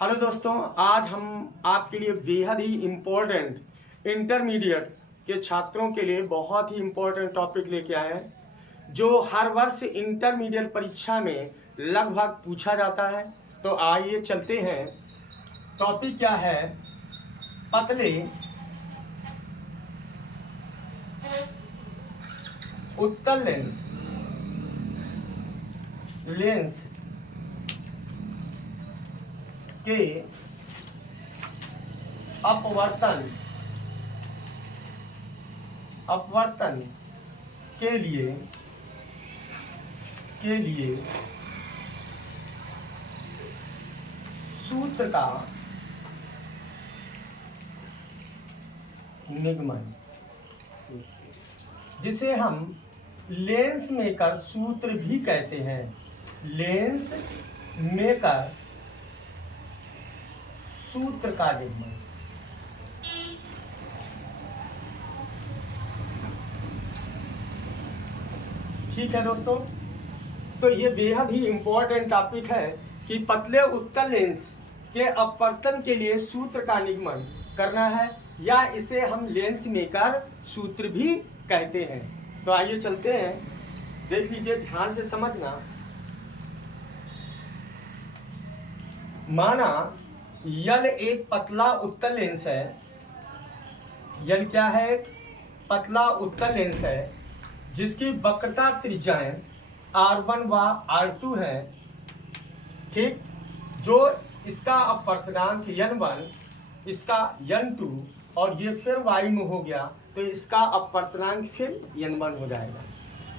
Hello दोस्तों, आज हम आपके लिए बेहद ही इम्पोर्टेंट इंटरमीडिएट के छात्रों के लिए बहुत ही इम्पोर्टेंट टॉपिक लेके आए हैं जो हर वर्ष इंटरमीडिएट परीक्षा में लगभग पूछा जाता है। तो आइए चलते हैं। टॉपिक क्या है? पतले उत्तल लेंस के अपवर्तन के लिए सूत्र का निगमन, जिसे हम लेंस मेकर सूत्र भी कहते हैं। लेंस मेकर सूत्र का निगमन। ठीक है दोस्तों, तो ये बेहद ही इंपॉर्टेंट टॉपिक है कि पतले उत्तल लेंस के अपवर्तन के लिए सूत्र का निगमन करना है, या इसे हम लेंस मेकर सूत्र भी कहते हैं। तो आइए चलते हैं, देख लीजिए, ध्यान से समझना। माना यल एक पतला उत्तल लेंस है। यल क्या है? पतला उत्तल लेंस है जिसकी वक्रता त्रिज्याएं R1 व R2 है। ठीक, जो इसका अपवर्तनांक N1, इसका N2 और ये फिर Y में हो गया तो इसका अपवर्तनांक फिर N1 हो जाएगा।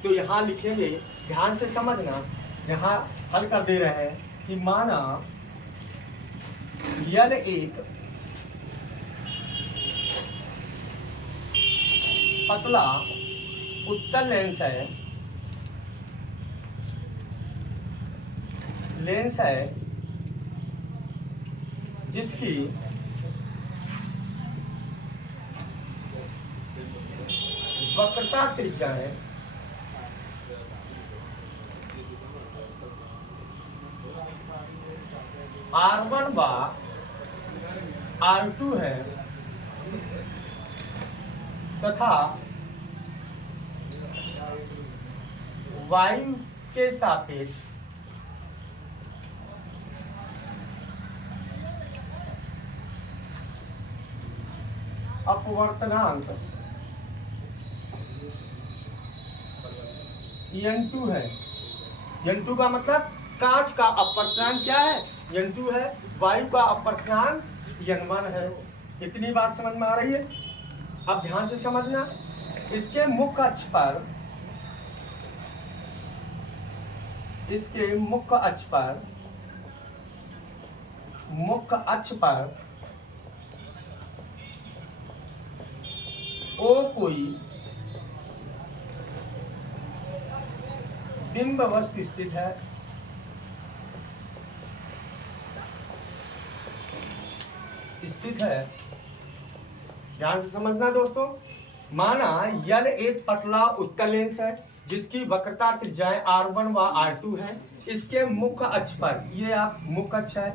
तो यहाँ लिखेंगे, ध्यान से समझना, यहाँ हल कर दे रहे हैं कि माना यल एक पतला उत्तल लेंस है जिसकी वक्रता त्रिज्या है R1 व R2 है तथा वायु के सापेक्ष अपवर्तनांक N2 है। N2 का मतलब कांच का अपवर्तनांक क्या है? N2 है। वायु का अपवर्तनांक N1 है। इतनी बात समझ में आ रही है? अब ध्यान से समझना, इसके मुख्य अक्ष पर ओ कोई बिंब वस्तु स्थित है। ध्यान से समझना दोस्तों। माना यल एक पतला उत्तल लेंस है जिसकी वक्रता त्रिज्याएं R1 व R2 है। इसके मुख्य अक्ष पर, ये आप मुख्य अक्ष है,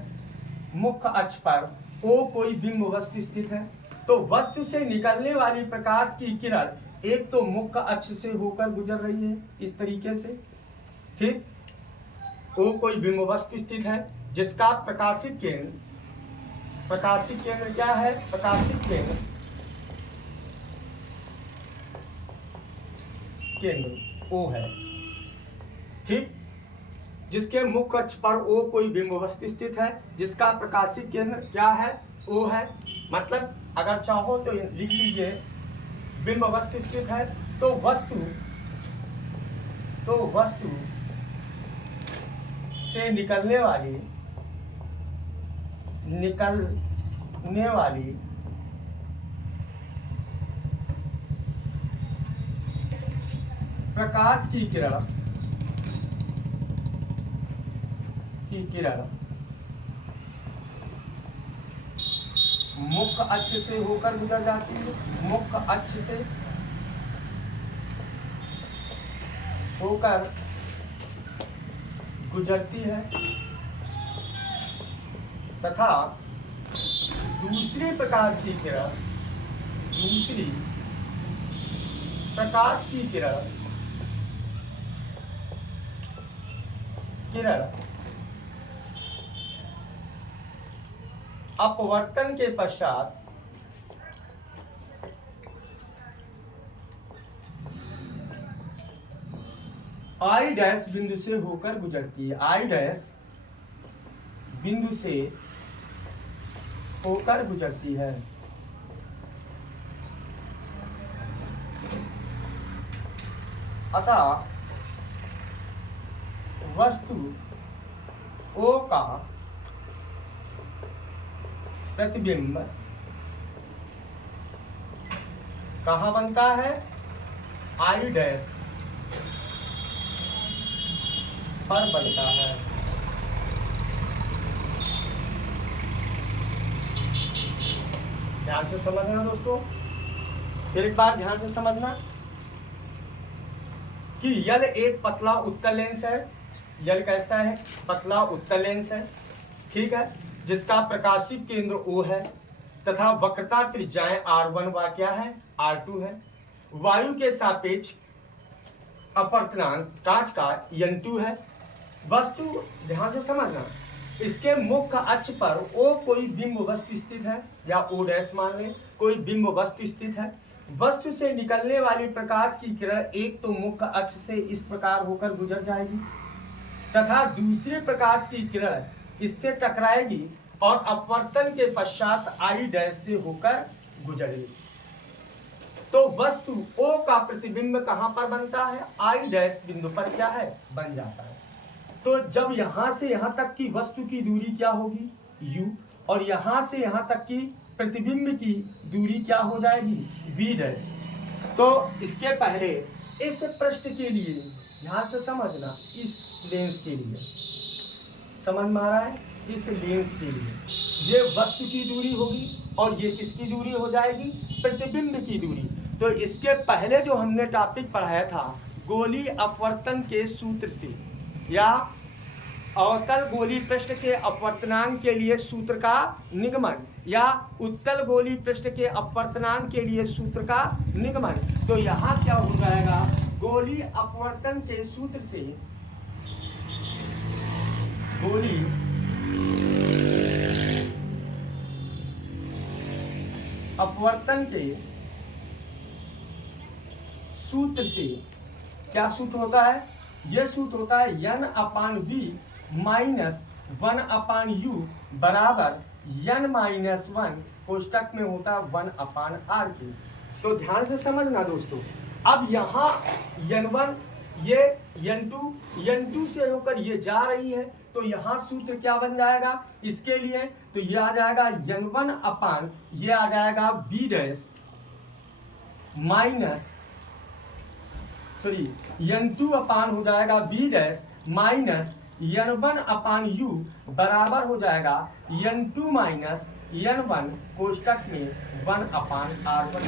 मुख्य अक्ष पर ओ कोई बिंब वस्तु स्थित है। तो वस्तु से निकलने वाली प्रकाश की किरण एक तो मुख्य अक्ष से होकर गुजर रही है इस तरीके से। ठीक, ओ कोई बिंब वस्तु स्थित है जिसका प्रकाशित केंद्र क्या है? प्रकाशित केंद्र O है। ठीक, जिसके मुख्य अक्ष पर O कोई बिंब वस्तु स्थित है जिसका प्रकाशित केंद्र क्या है? O है। मतलब अगर चाहो तो लिख लीजिए, बिंब वस्तु स्थित है तो वस्तु से निकलने वाली प्रकाश की किरण मुख्य अक्ष से होकर गुजर जाती है, मुख्य अक्ष से होकर गुजरती है तथा दूसरी प्रकाश की किरण अपवर्तन के पश्चात आई डैश बिंदु से होकर गुजरती है। आई डैश बिंदु से होकर गुजरती है। अतः वस्तु O का प्रतिबिंब कहाँ बनता है? आई डैश पर बनता है। ध्यान से समझना दोस्तों, फिर एक बार ध्यान से समझना कि यल एक पतला उत्तल लेंस है। यल कैसा है? पतला उत्तल लेंस है, ठीक है, जिसका प्रकाशिक केंद्र O है तथा वक्रता त्रिज्याएं R1 व क्या है? R2 है। वायु के सापेक्ष अपवर्तनांक कांच का N2 है। वस्तु, ध्यान से समझना, इसके मुख्य अक्ष पर O कोई बिंब वस्तु स्थित है, या O डैश मान लें, कोई बिंब वस्तु स्थित है। वस्तु से निकलने वाली प्रकाश की किरण एक तो मुख्य अक्ष से इस प्रकार होकर गुजर जाएगी तथा दूसरी प्रकाश की किरण इससे टकराएगी और अपवर्तन के पश्चात आई डैश से होकर गुजरेगी। तो वस्तु O का प्रतिबिंब कहां पर बनता है? आई डैश बिंदु पर क्या है? बन जाता है। तो जब यहां से यहां तक की वस्तु की दूरी क्या होगी? U, और यहां से यहां तक की प्रतिबिंब की दूरी क्या हो जाएगी? V dash. तो इसके पहले इस पृष्ठ के लिए ध्यान से समझना, इस लेंस के लिए समझ में आ रहा है? इस लेंस के लिए ये वस्तु की दूरी होगी और ये किसकी दूरी हो जाएगी? प्रतिबिंब की दूरी। तो इसके पहले जो हमने टॉपिक पढ़ाया था गोली अपवर्तन के सूत्र से, या अवतल गोली पृष्ठ के अपवर्तनांक के लिए सूत्र का निगमन, या उत्तल गोली पृष्ठ के अपवर्तनांक के लिए सूत्र का निगमन। तो यहाँ क्या हो जाएगा? गोली अपवर्तन के सूत्र से गोली अपवर्तन के सूत्र से क्या सूत्र होता है? यह सूत्र होता है N/V माइनस 1/U बराबर N-1 कोष्टक में होता है 1/R2। तो ध्यान से समझना दोस्तों, अब यहाँ N1 ये N2 से होकर ये जा रही है, तो यहाँ सूत्र क्या बन जाएगा इसके लिए? तो ये आ जाएगा N1 ये आ जाएगा B डैश माइनस N2 हो जाएगा B डैश माइनस N1/U बराबर हो जाएगा N2 माइनस N1 कोष्टक में 1/R1।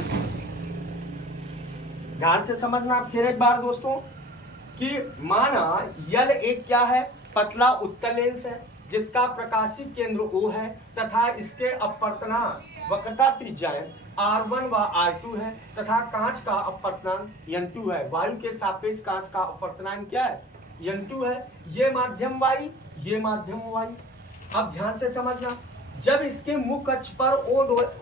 ध्यान से समझना फिर एक बार दोस्तों कि माना यल एक क्या है? पतला उत्तल लेंस है जिसका प्रकाशिक केंद्र O है तथा इसके अपवर्तनांक वक्रता त्रिज्याएं R1 व R2 है तथा कांच का अपवर्तनांक N2 है। वायु के सापेक्ष कांच का अपवर्तनांक क्या है? N2 है। ये माध्यम वायु, ये माध्यम वायु। अब ध्यान से समझना, जब इसके मुख्य अक्ष पर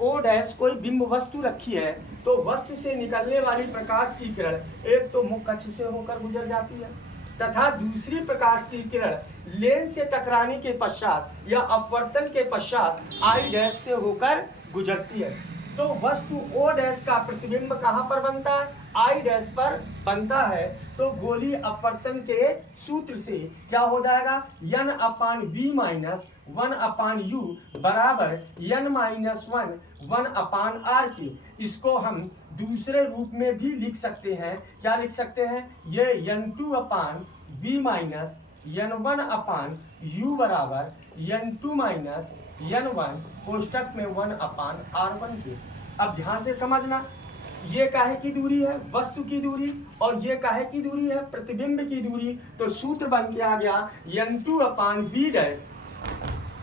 O डैश कोई बिंब वस्तु रखी है तो वस्तु से निकलने वाली प्रकाश की किरण एक तो मुख्य अक्ष से होकर गुजर जाती है तथा दूसरी प्रकाश की किरण लेंस से टकराने के पश्चात या अपवर्तन के पश्चात आई डैश से होकर गुजरती है। तो वस्तु O डैश का प्रतिबिंब कहां पर बनता है? आई डैश पर बनता है। तो गोली अपवर्तन के सूत्र से क्या हो जाएगा? N/V माइनस 1/U बराबर N-1 1/R के। इसको हम दूसरे रूप में भी लिख सकते हैं। क्या लिख सकते हैं? ये N2/V माइनस N1/U बराबर N2 माइनस N1 कोष्टक में 1/R1 के। अब ध्यान से समझना, ये काहे की दूरी है? वस्तु की दूरी, और ये काहे की दूरी है? प्रतिबिंब की दूरी। तो सूत्र बन के आ गया N2/V डैश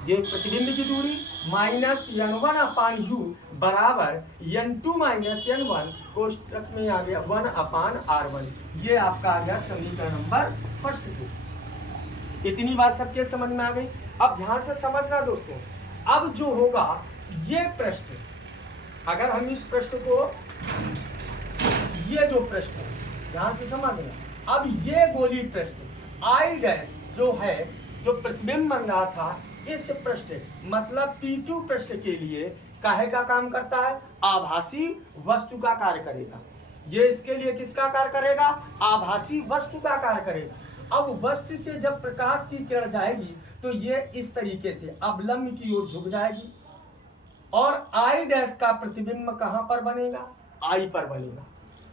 ये प्रतिबिंब की दूरी माइनस n1 अपान यू बराबर n2 माइनस n1 कोष्टक में आ गया 1 अपान r1। ये आपका आ गया समीकरण नंबर फर्स्ट 2। इतनी बात सबके समझ में आ गई। अब ध्यान से समझना दोस्तों, अब जो होगा ये प्रश्न, अगर हम इस प्रश्न को, ये जो प्रश्न है ध्यान से समझना, अब ये गोलीय प्रश्न आई डैश जो है, जो प्रतिबिंब बन रहा था, इस प्रश्न मतलब P2 प्रश्न के लिए काहे का काम करता है, आभासी वस्तु का कार्य करेगा। ये इसके लिए किसका कार्य करेगा, आभासी वस्तु का कार्य करेगा। अब वस्तु से जब प्रकाश की किरण जाएगी तो ये इस तरीके से अवलंब की ओर झुक जाएगी और आई डैश का प्रतिबिंब कहां पर बनेगा, आई पर बनेगा।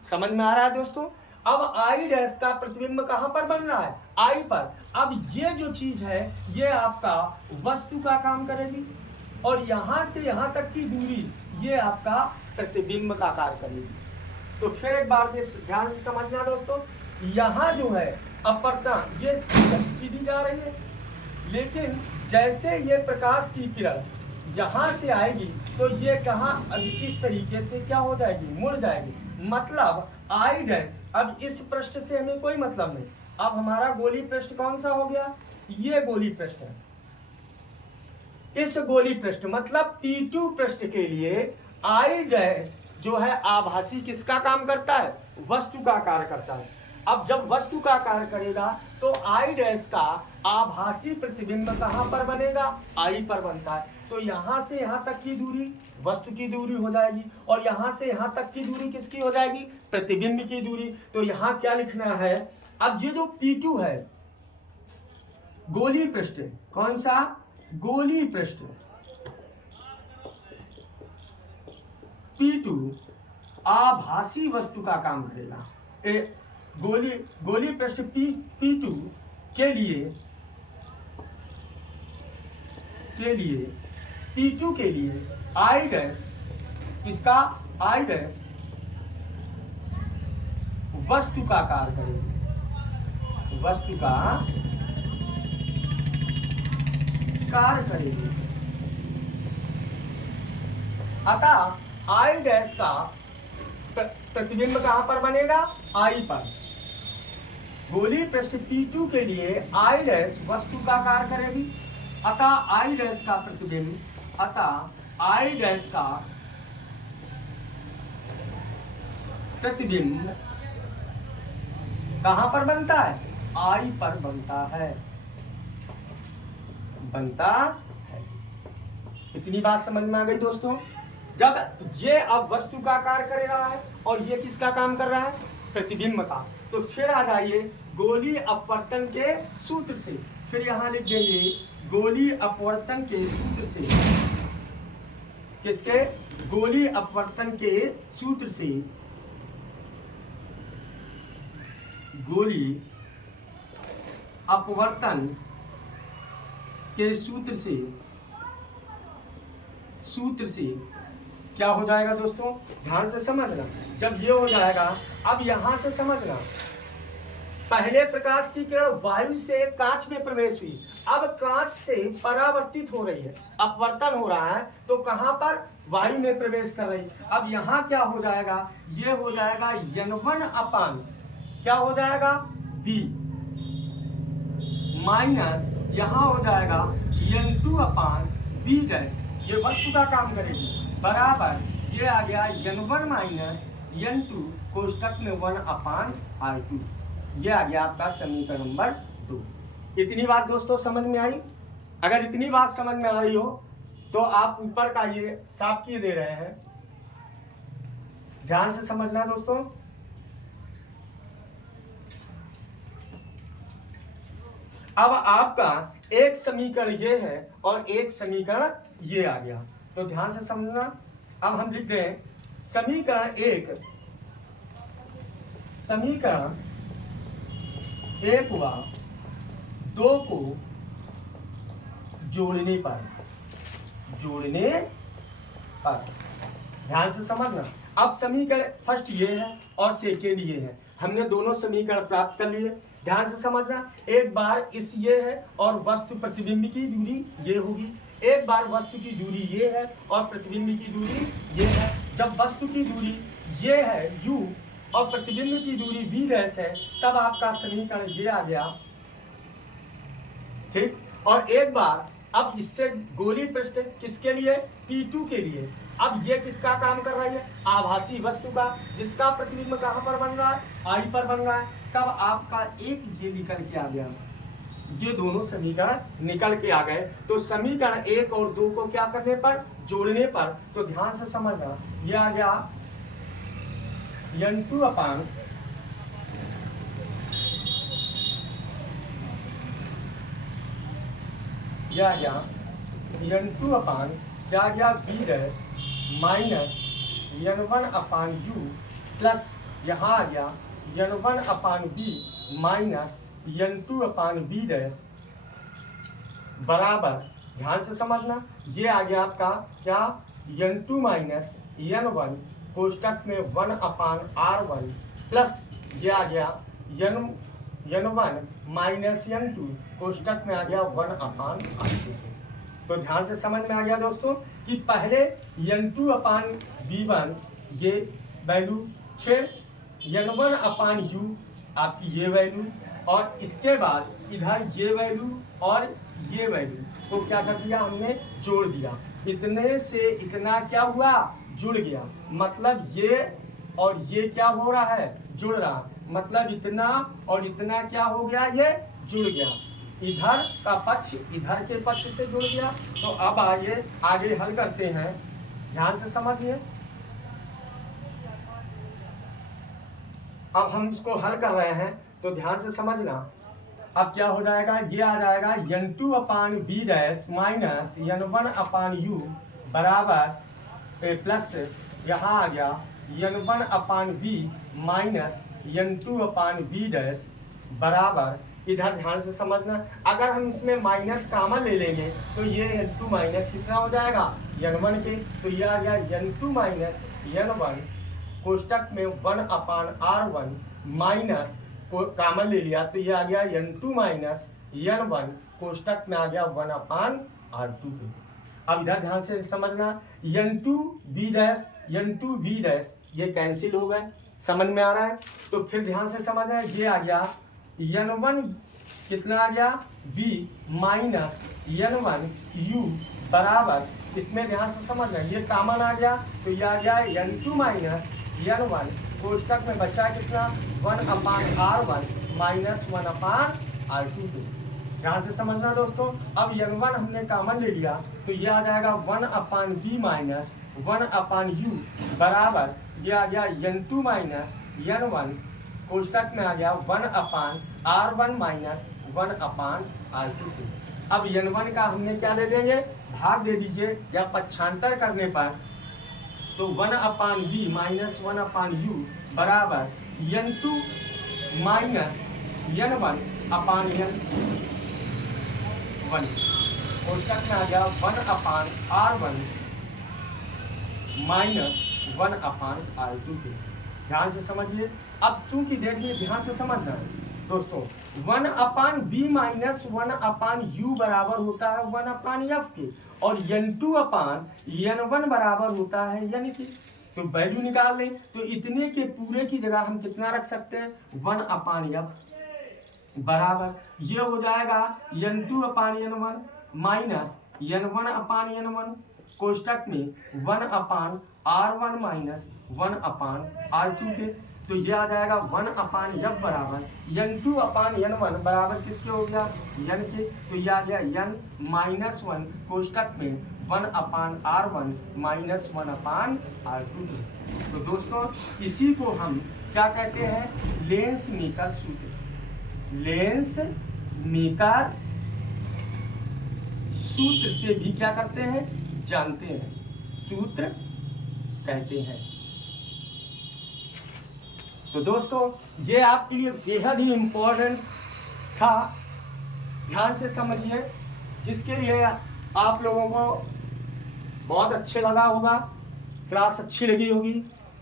समझ में आ रहा है दोस्तों। अब आई डैश का प्रतिबिंब कहां पर बन रहा है, आई पर। अब ये जो चीज है ये आपका वस्तु का काम करेगी और यहां से यहां तक की दूरी ये आपका प्रतिबिंब का कार्य करेगी। तो फिर एक बार ध्यान से समझना दोस्तों, यहां जो है अपवर्तन ये सीधी जा रही है, लेकिन जैसे ये प्रकाश की किरण यहां से आएगी तो ये कहां, इस तरीके से क्या हो जाएगी, मुड़ जाएगी। मतलब आई डैश, अब इस पृष्ठ से हमें कोई मतलब नहीं। अब हमारा गोलीय पृष्ठ कौन सा हो गया, ये गोलीय पृष्ठ है। इस गोलीय पृष्ठ मतलब P2 पृष्ठ के लिए आई डैश जो है आभासी किसका काम करता है, वस्तु का कार्य करता है। अब जब वस्तु का कार्य करेगा तो आई डैश का आभासी प्रतिबिंब कहां पर बनेगा, आई पर बनता है। तो यहां से यहां तक की दूरी वस्तु की दूरी हो जाएगी और यहां से यहां तक की दूरी किसकी हो जाएगी, प्रतिबिंब की दूरी। तो यहां क्या लिखना है, अब ये जो P2 है गोलीय पृष्ठ, कौन सा, गोलीय पृष्ठ P2 आभासी वस्तु का काम करेगा। गोलीय पृष्ठ P2 के लिए P2 के लिए आई डैश, इसका आई डैश वस्तु का कार्य करेगी, वस्तु का कार्य करेगी। अतः आई डैश का प्रतिबिंब कहां पर बनेगा, आई पर। गोलीय पृष्ठ P2 के लिए आई डैश वस्तु का कार्य करेगी, अतः आई डैश का प्रतिबिंब, अतः आई डैश का प्रतिबिंब कहां पर बनता है, आई पर बनता है, बनता है। इतनी बात समझ में आ गई दोस्तों। जब ये अब वस्तु का कार्य कर रहा है और ये किसका काम कर रहा है, प्रतिबिंब का, तो फिर आ जाइए गोलीय अपवर्तन के सूत्र से। फिर यहां लिख देंगे गोलीय अपवर्तन के सूत्र से, किसके, गोलीय अपवर्तन के सूत्र से, गोलीय अपवर्तन के सूत्र से क्या हो जाएगा दोस्तों, ध्यान से समझना। जब ये हो जाएगा, अब यहां से समझना, पहले प्रकाश की किरण वायु से कांच में प्रवेश हुई, अब कांच से परावर्तित हो रही है, अपवर्तन हो रहा है, तो कहां पर, वायु में प्रवेश कर रही। अब यहां क्या हो जाएगा, ये हो जाएगा n1 अपान क्या हो जाएगा, b माइनस यहां हो जाएगा n2 अपान b डैश, ये वस्तु का काम करेगी, बराबर ये आ गया n1 माइनस n2 कोष्टक में 1 अपान r2। ये आ गया आपका समीकरण नंबर 2। इतनी बात दोस्तों समझ में आई। अगर इतनी बात समझ में आ रही हो तो आप ऊपर का ये साफ किए दे रहे हैं, ध्यान से समझना दोस्तों। अब आपका एक समीकरण ये है और एक समीकरण ये आ गया, तो ध्यान से समझना। अब हम लिख दें समीकरण एक व 2 को जोड़ने पर ध्यान से समझना। अब समीकरण फर्स्ट ये है और सेकेंड ये है, हमने दोनों समीकरण प्राप्त कर लिए। ध्यान से समझना, एक बार इस ये है और वस्तु प्रतिबिंब की दूरी ये होगी, एक बार वस्तु की दूरी ये है और प्रतिबिंब की दूरी ये है। जब वस्तु की दूरी ये है u और प्रतिबिंब की दूरी v डैश है, तब आपका समीकरण ये आ गया, ठीक। और एक बार अब इससे गोलीय पृष्ठ किसके लिए, P2 के लिए। अब ये किसका काम कर रही है, आभासी वस्तु का, जिसका प्रतिबिंब कहाँ पर बन रहा है, I पर बन रहा है। तब आपका एक ये निकल के आ गया, ये दोनों समीकरण निकल के आ गए। तो समीकरण 1 और 2 को क्या करने पर, जोड़ने पर, तो ध्यान से समझना, ये आ गया N2 अपान यह आ गया N2 अपान क्या आ गया V डैश माइनस N1 अपान U प्लस यहाँ आ गया N1 अपान V माइनस N2 अपान V डैश बराबर, ध्यान से समझना, ये आ गया आपका क्या, N2 माइनस N1 कोष्टक में 1 अपान R1 प्लस ये आ गया N1 माइनस N2 कोष्टक में आ गया 1 अपान R2। तो ध्यान से समझ में आ गया दोस्तों कि पहले N2 अपान V1 ये वैल्यू, फिर N1 अपान U आपकी ये वैल्यू, और इसके बाद इधर ये वैल्यू और ये वैल्यू को क्या कर दिया हमने, जोड़ दिया। इतने से इतना क्या हुआ, जुड़ गया। मतलब ये और ये क्या हो रहा है, जुड़ रहा, मतलब इतना और इतना क्या हो गया, ये जुड़ गया। इधर का पक्ष इधर के पक्ष से जुड़ गया। तो अब आइए आगे हल करते हैं, ध्यान से समझिए। अब हम इसको हल कर रहे हैं तो ध्यान से समझना। अब क्या हो जाएगा, ये आ जाएगा N2 अपान V डैश माइनस N1 अपान U बराबर प्लस यहाँ आ गया N1 अपान V माइनस N2 अपान V डैश बराबर, इधर ध्यान से समझना, अगर हम इसमें माइनस कामन ले लेंगे तो ये N2 माइनस कितना हो जाएगा, N1 के, तो ये आ गया N2 माइनस N1 कोष्टक में 1 अपान R1 माइनस को कामन ले लिया तो ये आ गया N2 माइनस N1 कोष्टक में आ गया 1 अपान R2 के। अब इधर ध्यान से समझना, N2 V dash N2 V dash ये कैंसिल हो गए, समझ में आ रहा है। तो फिर ध्यान से समझना, ये आ गया N1 कितना आ गया V माइनस N1 U बराबर, इसमें ध्यान से समझना, ये कामन आ गया तो ये आ गया N2 माइनस N1 कोष्टक में बचा कितना 1 अपान R1 माइनस 1 अपान R2 के। ध्यान से समझना दोस्तों। अब N1 हमने कामन ले लिया तो ये आ जाएगा 1 अपान V माइनस 1 अपान U बराबर, ये आ गया N2 माइनस N1 कोष्टक में आ गया 1 अपान R1 माइनस 1 अपान R2 के। अब N1 का हमने क्या दे देंगे, भाग दे दीजिए, या पक्षांतर करने पर तो 1 अपान V माइनस 1 अपान U बराबर N2 माइनस N1 अपान N1 कोष्टक में आ गया 1 अपान R1 माइनस 1 अपान R2 के। ध्यान से समझिए। अब चूंकि देखिए, ध्यान से समझना दोस्तों, 1 अपान V माइनस 1 अपान U बराबर होता है 1 अपान F के, और N2 अपान N1 बराबर होता है N के। तो वैल्यू निकाल लें तो इतने के पूरे की जगह हम कितना रख सकते हैं, 1 अपान F बराबर, ये हो जाएगा N2 अपान N1 माइनस N1 अपान N1 कोष्टक में 1 अपान R1 माइनस 1 अपान R2 के। तो ये आ जाएगा 1 अपान F बराबर N2 अपान N1 बराबर किसके हो गया, N के। तो ये आ गया N माइनस 1 कोष्टक में 1 अपान R1 माइनस 1 अपान R2 के। तो दोस्तों इसी को हम क्या कहते हैं, लेंस मीकर सूत्र। लेंस मीकर सूत्र से भी क्या करते हैं, जानते हैं, सूत्र कहते हैं। तो दोस्तों ये आपके लिए बेहद ही इम्पोर्टेंट था, ध्यान से समझिए, जिसके लिए आप लोगों को बहुत अच्छे लगा होगा, क्लास अच्छी लगी होगी।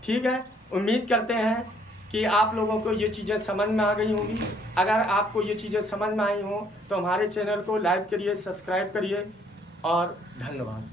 ठीक है, उम्मीद करते हैं कि आप लोगों को ये चीज़ें समझ में आ गई होंगी। अगर आपको ये चीज़ें समझ में आई हों तो हमारे चैनल को लाइक करिए, सब्सक्राइब करिए और धन्यवाद।